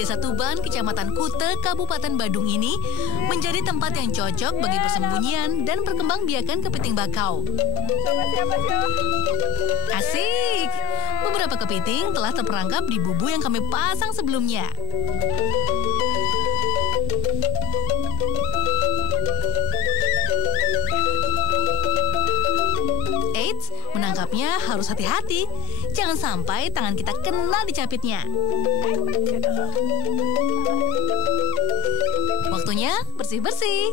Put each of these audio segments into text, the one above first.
Desa Tuban, Kecamatan Kute, Kabupaten Badung ini menjadi tempat yang cocok bagi persembunyian dan perkembangbiakan kepiting bakau. Asik! Beberapa kepiting telah terperangkap di bubu yang kami pasang sebelumnya. Eits, menangkapnya harus hati-hati. Jangan sampai tangan kita kena di capitnya. Waktunya bersih-bersih.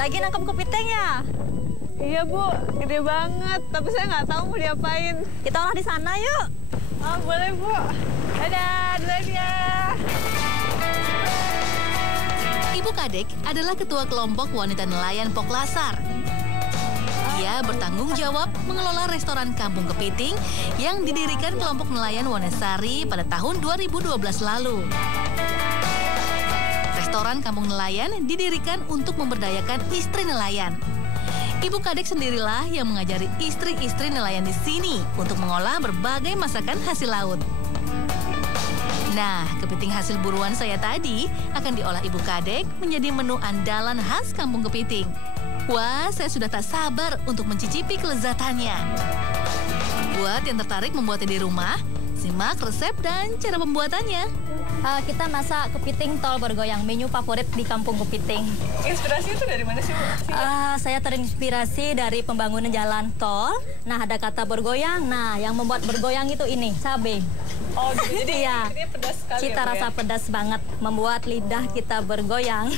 Lagi nangkap kepiting ya? Iya Bu, gede banget. Tapi saya nggak tahu mau diapain. Kita olah di sana yuk. Oh boleh Bu. Dadah, duluan ya. Ibu Kadek adalah ketua kelompok wanita nelayan Poklasar. Ia bertanggung jawab mengelola restoran Kampung Kepiting yang didirikan kelompok nelayan Wonesari pada tahun 2012 lalu. Restoran Kampung Nelayan didirikan untuk memberdayakan istri nelayan. Ibu Kadek sendirilah yang mengajari istri-istri nelayan di sini untuk mengolah berbagai masakan hasil laut. Nah, kepiting hasil buruan saya tadi akan diolah Ibu Kadek menjadi menu andalan khas Kampung Kepiting. Wah, saya sudah tak sabar untuk mencicipi kelezatannya. Buat yang tertarik membuatnya di rumah, simak resep dan cara pembuatannya. Kita masak kepiting tol bergoyang, menu favorit di Kampung Kepiting. Inspirasinya itu dari mana sih Bu? Saya terinspirasi dari pembangunan jalan tol. Nah, ada kata bergoyang. Nah, yang membuat bergoyang itu ini, cabai. Oh, jadi Iya. ini pedas sekali. Cita ya, Bu, rasa ya? pedas banget, membuat lidah kita bergoyang.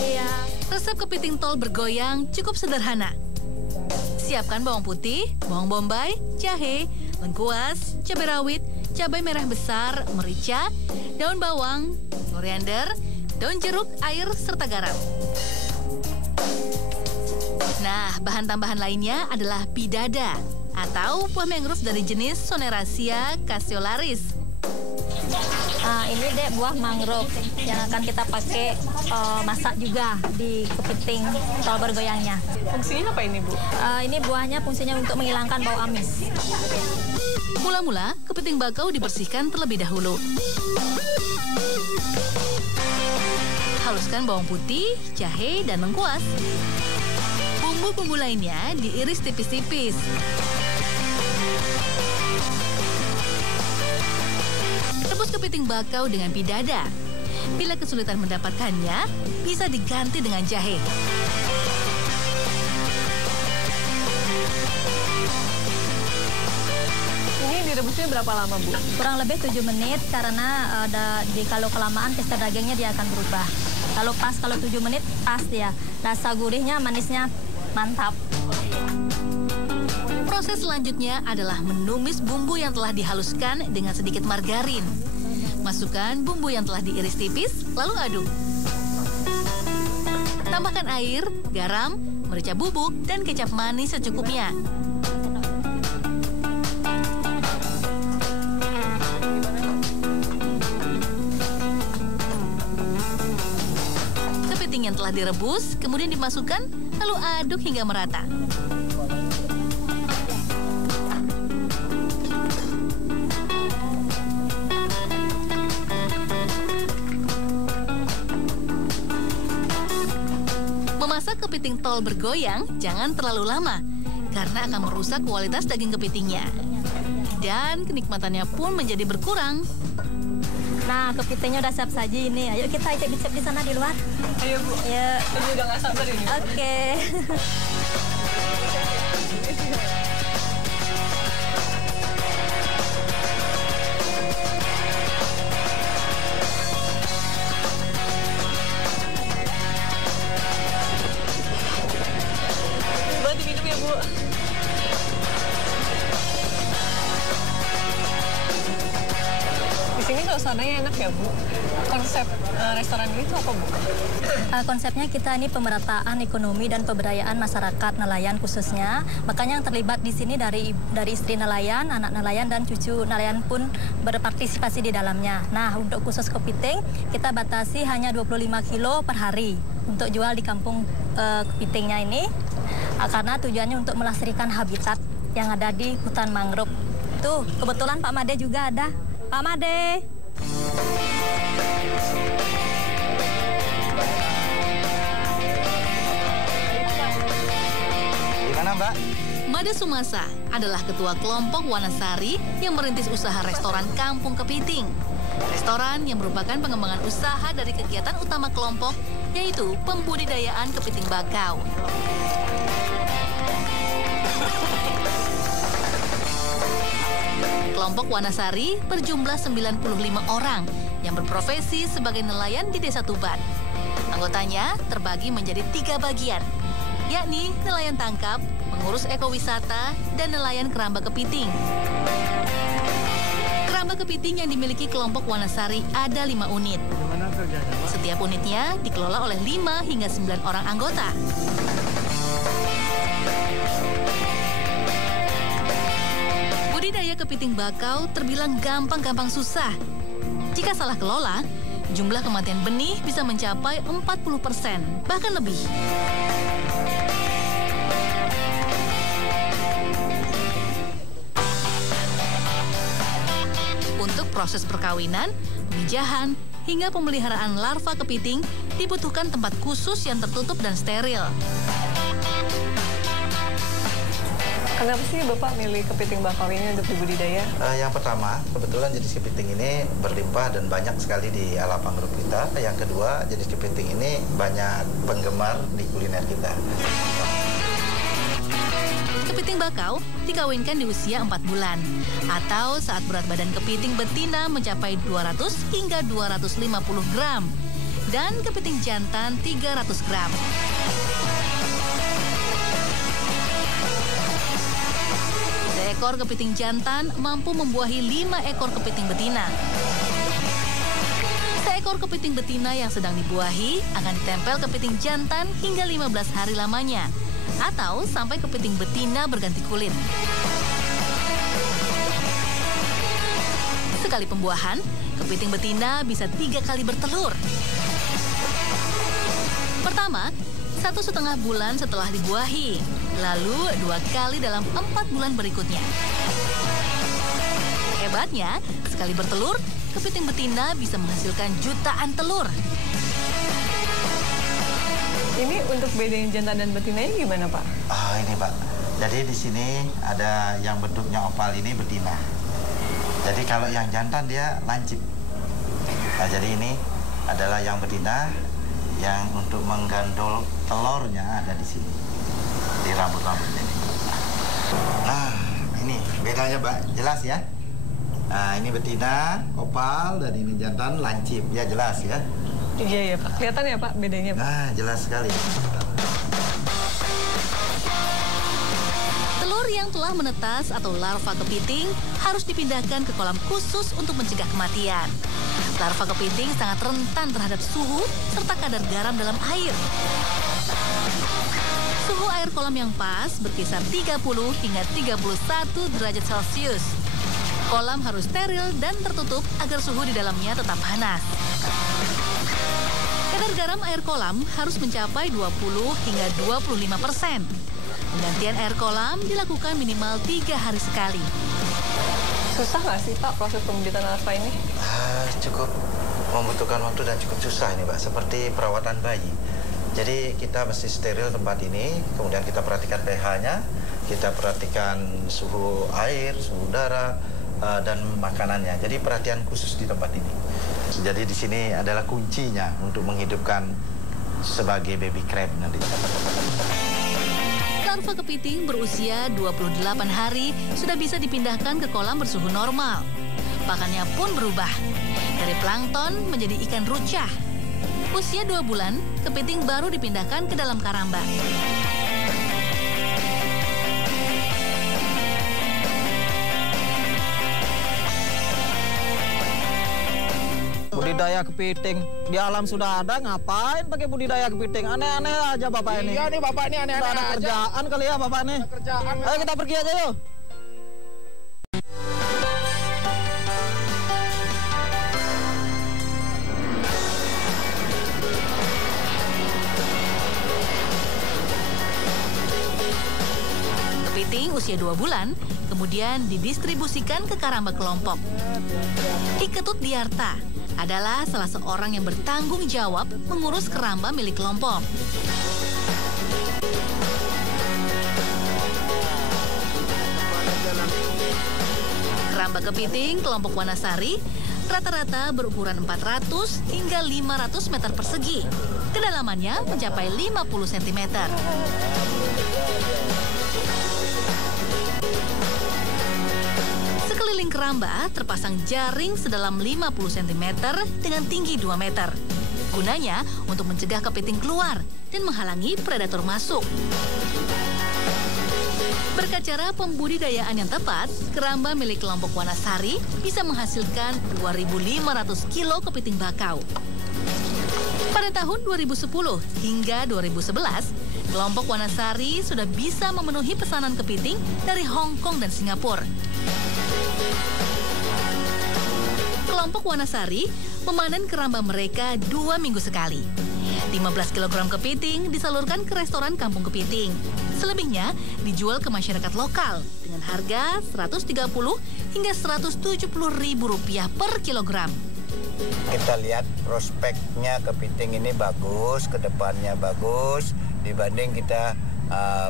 Iya. Resep kepiting tol bergoyang cukup sederhana. Siapkan bawang putih, bawang bombay, jahe, lengkuas, cabai rawit, cabai merah besar, merica, daun bawang, koriander, daun jeruk, air, serta garam. Nah, bahan tambahan lainnya adalah pidada atau buah mangrove dari jenis Soneracia cassiolaris. Ini deh buah mangrove yang akan kita pakai masak juga di kepiting tol bergoyangnya. Fungsinya apa ini Bu? Ini buahnya fungsinya untuk menghilangkan bau amis. Mula-mula, kepiting bakau dibersihkan terlebih dahulu. Haluskan bawang putih, jahe, dan lengkuas. Bumbu-bumbu lainnya diiris tipis-tipis. Rebus kepiting bakau dengan pidada. Bila kesulitan mendapatkannya, bisa diganti dengan jahe. Ini direbusnya berapa lama Bu? Kurang lebih 7 menit karena kalau kelamaan tekstur dagingnya dia akan berubah. Kalau 7 menit pas dia. Rasa gurihnya, manisnya mantap. Proses selanjutnya adalah menumis bumbu yang telah dihaluskan dengan sedikit margarin. Masukkan bumbu yang telah diiris tipis, lalu aduk. Tambahkan air, garam, merica bubuk, dan kecap manis secukupnya. Kepiting yang telah direbus, kemudian dimasukkan, lalu aduk hingga merata. Memasak kepiting tol bergoyang jangan terlalu lama, karena akan merusak kualitas daging kepitingnya. Dan kenikmatannya pun menjadi berkurang. Nah, kepitingnya udah siap saji ini. Ayo kita icip-icip di sana di luar. Ayo Bu. Ya. Saya juga nggak sabar ini. Oke. Buat diminum ya Bu. Di sini nggak suasananya enak ya, Bu. Konsep restoran ini tuh apa, Bu? Konsepnya kita ini pemerataan ekonomi dan pemberdayaan masyarakat nelayan khususnya. Makanya yang terlibat di sini dari istri nelayan, anak nelayan, dan cucu nelayan pun berpartisipasi di dalamnya. Nah, untuk khusus kepiting, kita batasi hanya 25 kilo per hari untuk jual di kampung kepitingnya ini. Karena tujuannya untuk melestarikan habitat yang ada di hutan mangrove. Tuh, kebetulan Pak Made juga ada. Pak Made. Gimana, Mbak? Made Sumasa adalah ketua kelompok Wanasari yang merintis usaha restoran Kampung Kepiting. Restoran yang merupakan pengembangan usaha dari kegiatan utama kelompok, yaitu pembudidayaan kepiting bakau. Kelompok Wanasari berjumlah 95 orang yang berprofesi sebagai nelayan di Desa Tuban. Anggotanya terbagi menjadi 3 bagian, yakni nelayan tangkap, pengurus ekowisata, dan nelayan keramba kepiting. Keramba kepiting yang dimiliki kelompok Wanasari ada 5 unit. Setiap unitnya dikelola oleh 5 hingga 9 orang anggota. Budidaya kepiting bakau terbilang gampang-gampang susah. Jika salah kelola, jumlah kematian benih bisa mencapai 40%, bahkan lebih. Untuk proses perkawinan, pemijahan, hingga pemeliharaan larva kepiting dibutuhkan tempat khusus yang tertutup dan steril. Kenapa sih Bapak milih kepiting bakau ini untuk dibudidaya? Yang pertama, kebetulan jenis kepiting ini berlimpah dan banyak sekali di alam mangrove kita. Yang kedua, jenis kepiting ini banyak penggemar di kuliner kita. Kepiting bakau dikawinkan di usia 4 bulan atau saat berat badan kepiting betina mencapai 200 hingga 250 gram dan kepiting jantan 300 gram. Seekor kepiting jantan mampu membuahi 5 ekor kepiting betina. Seekor kepiting betina yang sedang dibuahi akan ditempel kepiting jantan hingga 15 hari lamanya, atau sampai kepiting betina berganti kulit. Sekali pembuahan, kepiting betina bisa 3 kali bertelur. Pertama, 1,5 bulan setelah dibuahi, lalu 2 kali dalam 4 bulan berikutnya. Hebatnya, sekali bertelur, kepiting betina bisa menghasilkan jutaan telur. Ini untuk bedain jantan dan betinanya gimana, Pak? Ini, Pak. Jadi di sini ada yang bentuknya opal ini betina. Jadi kalau yang jantan dia lancip. Nah, jadi ini adalah yang betina yang untuk menggandol telurnya ada di sini. Di rambut-rambutnya ini. Nah, ini bedanya, Pak. Jelas ya? Nah, ini betina, opal, dan ini jantan lancip. Ya, jelas ya? Iya, Pak. Kelihatan ya, Pak, bedanya, Pak? Nah, jelas sekali. Telur yang telah menetas atau larva kepiting harus dipindahkan ke kolam khusus untuk mencegah kematian. Larva kepiting sangat rentan terhadap suhu serta kadar garam dalam air. Suhu air kolam yang pas berkisar 30 hingga 31 derajat Celcius. Kolam harus steril dan tertutup agar suhu di dalamnya tetap panas. Kadar garam air kolam harus mencapai 20 hingga 25%. Penggantian air kolam dilakukan minimal 3 hari sekali. Susah nggak sih, Pak, proses pembudidayan larva ini? Cukup membutuhkan waktu dan cukup susah ini, Pak. Seperti perawatan bayi. Jadi kita mesti steril tempat ini, kemudian kita perhatikan pH-nya, kita perhatikan suhu air, suhu udara, dan makanannya. Jadi perhatian khusus di tempat ini. Jadi di sini adalah kuncinya untuk menghidupkan sebagai baby crab nanti. Larva kepiting berusia 28 hari sudah bisa dipindahkan ke kolam bersuhu normal. Pakannya pun berubah dari plankton menjadi ikan rucah. Usia 2 bulan, kepiting baru dipindahkan ke dalam karamba. budidaya kepiting. Di alam sudah ada, ngapain pakai budidaya kepiting? Aneh-aneh aja Bapak ini. Iya nih Bapak ini aneh-aneh Udah ada aja. kerjaan kali ya Bapak nih. Kerjaan. Ayo kita pergi aja yuk. Kepiting usia 2 bulan, kemudian didistribusikan ke Karamba kelompok. Iketut Diarta adalah salah seorang yang bertanggung jawab mengurus keramba milik kelompok. Keramba kepiting kelompok Wanasari rata-rata berukuran 400 hingga 500 meter persegi. Kedalamannya mencapai 50 cm. Sekeliling keramba terpasang jaring sedalam 50 cm dengan tinggi 2 meter. Gunanya untuk mencegah kepiting keluar dan menghalangi predator masuk. Berkat cara pembudidayaan yang tepat, keramba milik kelompok Wanasari bisa menghasilkan 2.500 kilo kepiting bakau. Pada tahun 2010 hingga 2011, kelompok Wanasari sudah bisa memenuhi pesanan kepiting dari Hong Kong dan Singapura. Kelompok Wanasari memanen keramba mereka 2 minggu sekali. 15 kg kepiting disalurkan ke restoran Kampung Kepiting. Selebihnya dijual ke masyarakat lokal dengan harga Rp130 hingga Rp170.000 per kilogram. Kita lihat prospeknya kepiting ini bagus, kedepannya bagus dibanding kita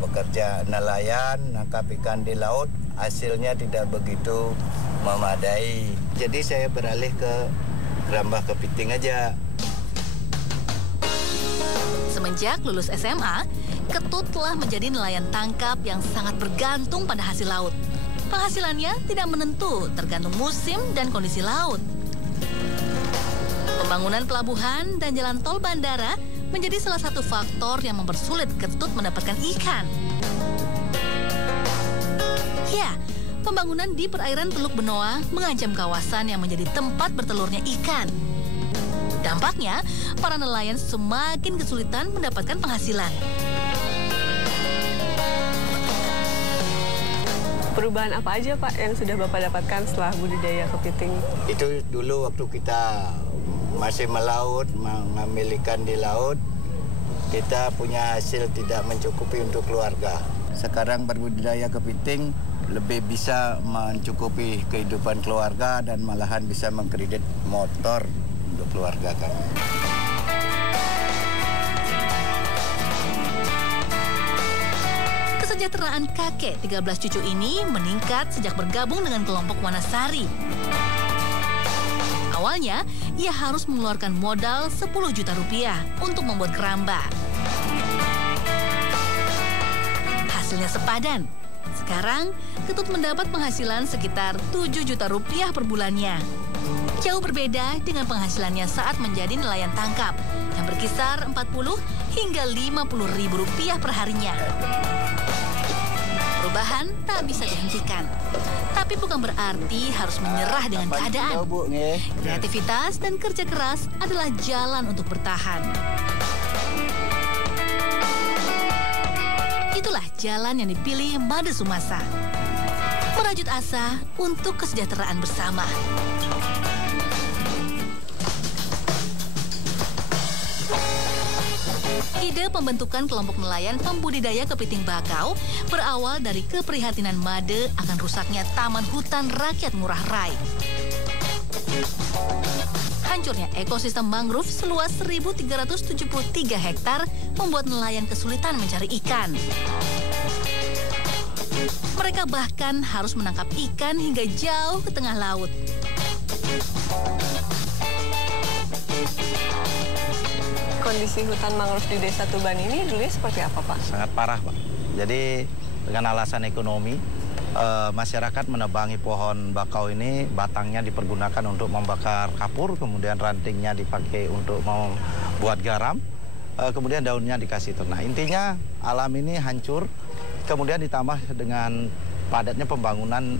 bekerja nelayan, nangkap ikan di laut, hasilnya tidak begitu memadai. Jadi saya beralih ke keramba kepiting aja. Semenjak lulus SMA, Ketut telah menjadi nelayan tangkap yang sangat bergantung pada hasil laut. Penghasilannya tidak menentu, tergantung musim dan kondisi laut. Pembangunan pelabuhan dan jalan tol bandara menjadi salah satu faktor yang mempersulit Ketut mendapatkan ikan. Ya, pembangunan di perairan Teluk Benoa mengancam kawasan yang menjadi tempat bertelurnya ikan. Dampaknya, para nelayan semakin kesulitan mendapatkan penghasilan. Perubahan apa aja Pak yang sudah Bapak dapatkan setelah budidaya kepiting? Itu dulu waktu kita masih melaut, mengambil ikan di laut, kita punya hasil tidak mencukupi untuk keluarga. Sekarang berbudidaya kepiting lebih bisa mencukupi kehidupan keluarga dan malahan bisa mengkredit motor untuk keluarga kami. Kesejahteraan kakek 13 cucu ini meningkat sejak bergabung dengan kelompok Wanasari. Awalnya, ia harus mengeluarkan modal Rp10 juta untuk membuat keramba. Hasilnya sepadan. Sekarang, Ketut mendapat penghasilan sekitar Rp7 juta per bulannya. Jauh berbeda dengan penghasilannya saat menjadi nelayan tangkap, yang berkisar Rp40 hingga Rp50.000 per harinya. Perubahan tak bisa dihentikan, tapi bukan berarti harus menyerah dengan keadaan. Kreativitas dan kerja keras adalah jalan untuk bertahan. Itulah jalan yang dipilih Made Sumasa. Merajut asa untuk kesejahteraan bersama. Ide pembentukan kelompok nelayan pembudidaya kepiting bakau berawal dari keprihatinan Made akan rusaknya Taman Hutan Rakyat Ngurah Rai. Hancurnya ekosistem mangrove seluas 1.373 hektar membuat nelayan kesulitan mencari ikan. Mereka bahkan harus menangkap ikan hingga jauh ke tengah laut. Kondisi hutan mangrove di Desa Tuban ini dulu seperti apa, Pak? Sangat parah, Pak. Jadi dengan alasan ekonomi, masyarakat menebangi pohon bakau ini, batangnya dipergunakan untuk membakar kapur, kemudian rantingnya dipakai untuk membuat garam, kemudian daunnya dikasih ternak. Intinya alam ini hancur, kemudian ditambah dengan padatnya pembangunan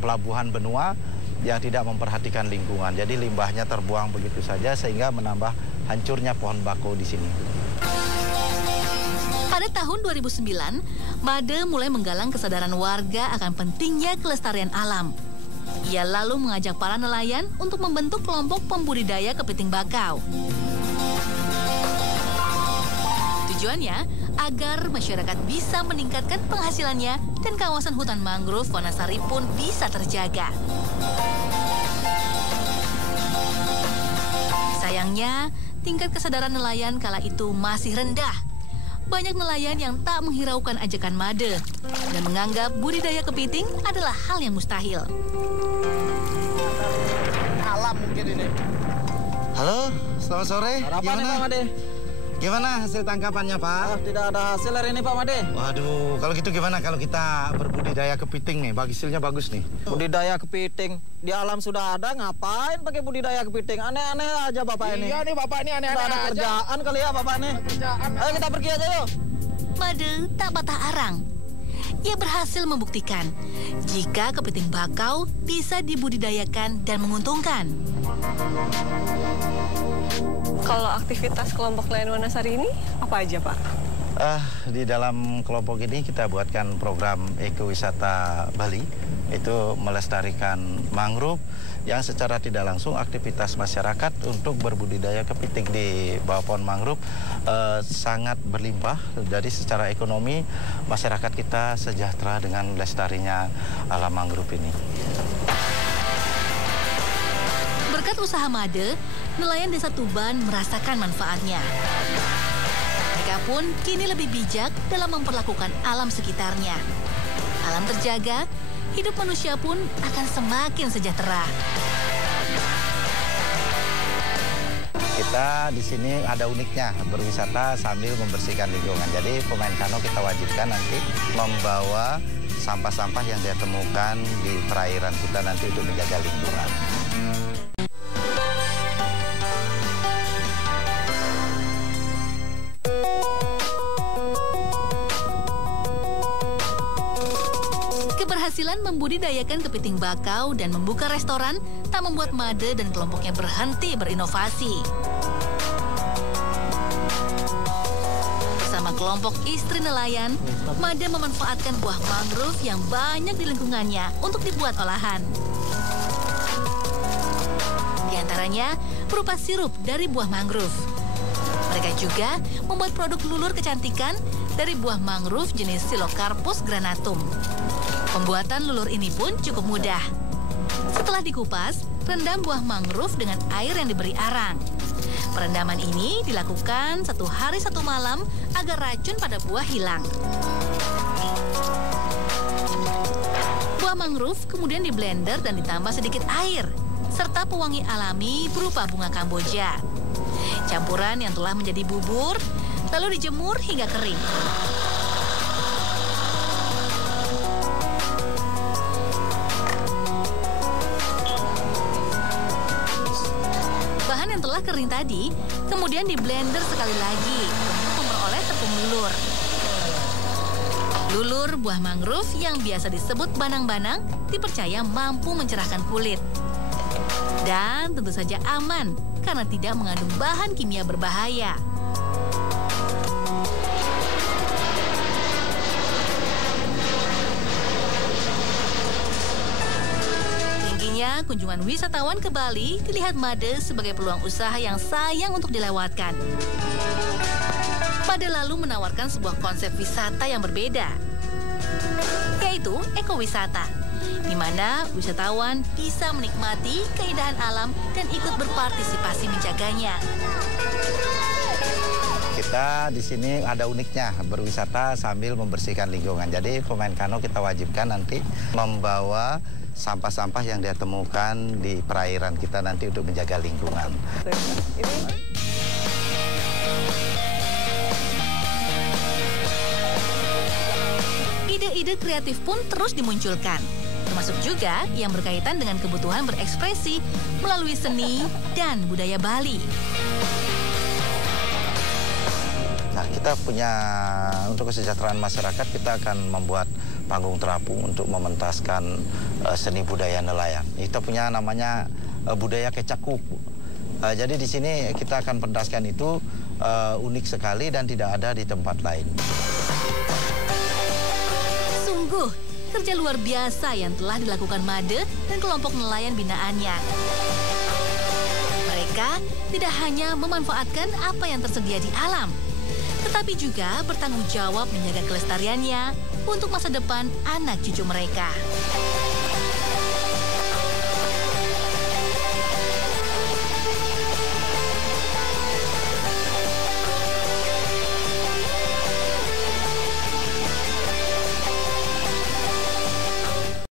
pelabuhan benua, yang tidak memperhatikan lingkungan. Jadi limbahnya terbuang begitu saja sehingga menambah hancurnya pohon bakau di sini. Pada tahun 2009, Made mulai menggalang kesadaran warga akan pentingnya kelestarian alam. Ia lalu mengajak para nelayan untuk membentuk kelompok pembudidaya kepiting bakau. Tujuannya agar masyarakat bisa meningkatkan penghasilannya dan kawasan hutan mangrove Wanasari pun bisa terjaga. Sayangnya, tingkat kesadaran nelayan kala itu masih rendah. Banyak nelayan yang tak menghiraukan ajakan Made dan menganggap budidaya kepiting adalah hal yang mustahil. Alam mungkin ini. Halo, selamat sore. Apa nih Pak Made? Gimana hasil tangkapannya, Pak? Tidak ada hasil hari ini Pak Made. Waduh, kalau gitu gimana kalau kita berbudidaya kepiting nih? Hasilnya bagus nih. Budidaya kepiting di alam sudah ada, ngapain pakai budidaya kepiting? Aneh-aneh aja Bapak ini. Iya nih Bapak ini aneh-aneh Tidak ada aja. kerjaan kali ya Bapak nih. Ayo kita pergi aja yuk. Made tak patah arang. Ia berhasil membuktikan jika kepiting bakau bisa dibudidayakan dan menguntungkan. Kalau aktivitas kelompok nelayan Wanasari ini apa aja, Pak? Di dalam kelompok ini kita buatkan program ekowisata Bali, itu melestarikan mangrove yang secara tidak langsung aktivitas masyarakat untuk berbudidaya kepiting di bawah pohon mangrove sangat berlimpah. Jadi secara ekonomi masyarakat kita sejahtera dengan lestarinya alam mangrove ini. Berkat usaha Made, nelayan Desa Tuban merasakan manfaatnya. Mereka pun kini lebih bijak dalam memperlakukan alam sekitarnya. Alam terjaga, hidup manusia pun akan semakin sejahtera. Kita di sini ada uniknya berwisata sambil membersihkan lingkungan. Jadi pemain kano kita wajibkan nanti membawa sampah-sampah yang dia temukan di perairan kita nanti untuk menjaga lingkungan. Keberhasilan membudidayakan kepiting bakau dan membuka restoran tak membuat Made dan kelompoknya berhenti berinovasi. Bersama kelompok istri nelayan, Made memanfaatkan buah mangrove yang banyak di lingkungannya untuk dibuat olahan. Di antaranya berupa sirup dari buah mangrove. Mereka juga membuat produk lulur kecantikan dari buah mangrove jenis Silocarpus granatum. Pembuatan lulur ini pun cukup mudah. Setelah dikupas, rendam buah mangrove dengan air yang diberi arang. Perendaman ini dilakukan 1 hari 1 malam agar racun pada buah hilang. Buah mangrove kemudian diblender dan ditambah sedikit air, serta pewangi alami berupa bunga Kamboja. Campuran yang telah menjadi bubur, lalu dijemur hingga kering. Bahan yang telah kering tadi kemudian diblender sekali lagi untuk memperoleh tepung lulur. Lulur buah mangrove yang biasa disebut banang-banang dipercaya mampu mencerahkan kulit. Dan tentu saja aman karena tidak mengandung bahan kimia berbahaya. Tingginya kunjungan wisatawan ke Bali dilihat Made sebagai peluang usaha yang sayang untuk dilewatkan. Made lalu menawarkan sebuah konsep wisata yang berbeda, yaitu ekowisata, di mana wisatawan bisa menikmati keindahan alam dan ikut berpartisipasi menjaganya. Kita di sini ada uniknya berwisata sambil membersihkan lingkungan. Jadi pemain kano kita wajibkan nanti membawa sampah-sampah yang dia temukan di perairan kita nanti untuk menjaga lingkungan. Ide-ide kreatif pun terus dimunculkan, termasuk juga yang berkaitan dengan kebutuhan berekspresi melalui seni dan budaya Bali. Nah, kita punya untuk kesejahteraan masyarakat, kita akan membuat panggung terapung untuk mementaskan seni budaya nelayan. Kita punya namanya budaya kecak kuku. Jadi di sini kita akan pentaskan itu unik sekali dan tidak ada di tempat lain. Sungguh, kerja luar biasa yang telah dilakukan Made dan kelompok nelayan binaannya. Mereka tidak hanya memanfaatkan apa yang tersedia di alam, tetapi juga bertanggung jawab menjaga kelestariannya untuk masa depan anak cucu mereka.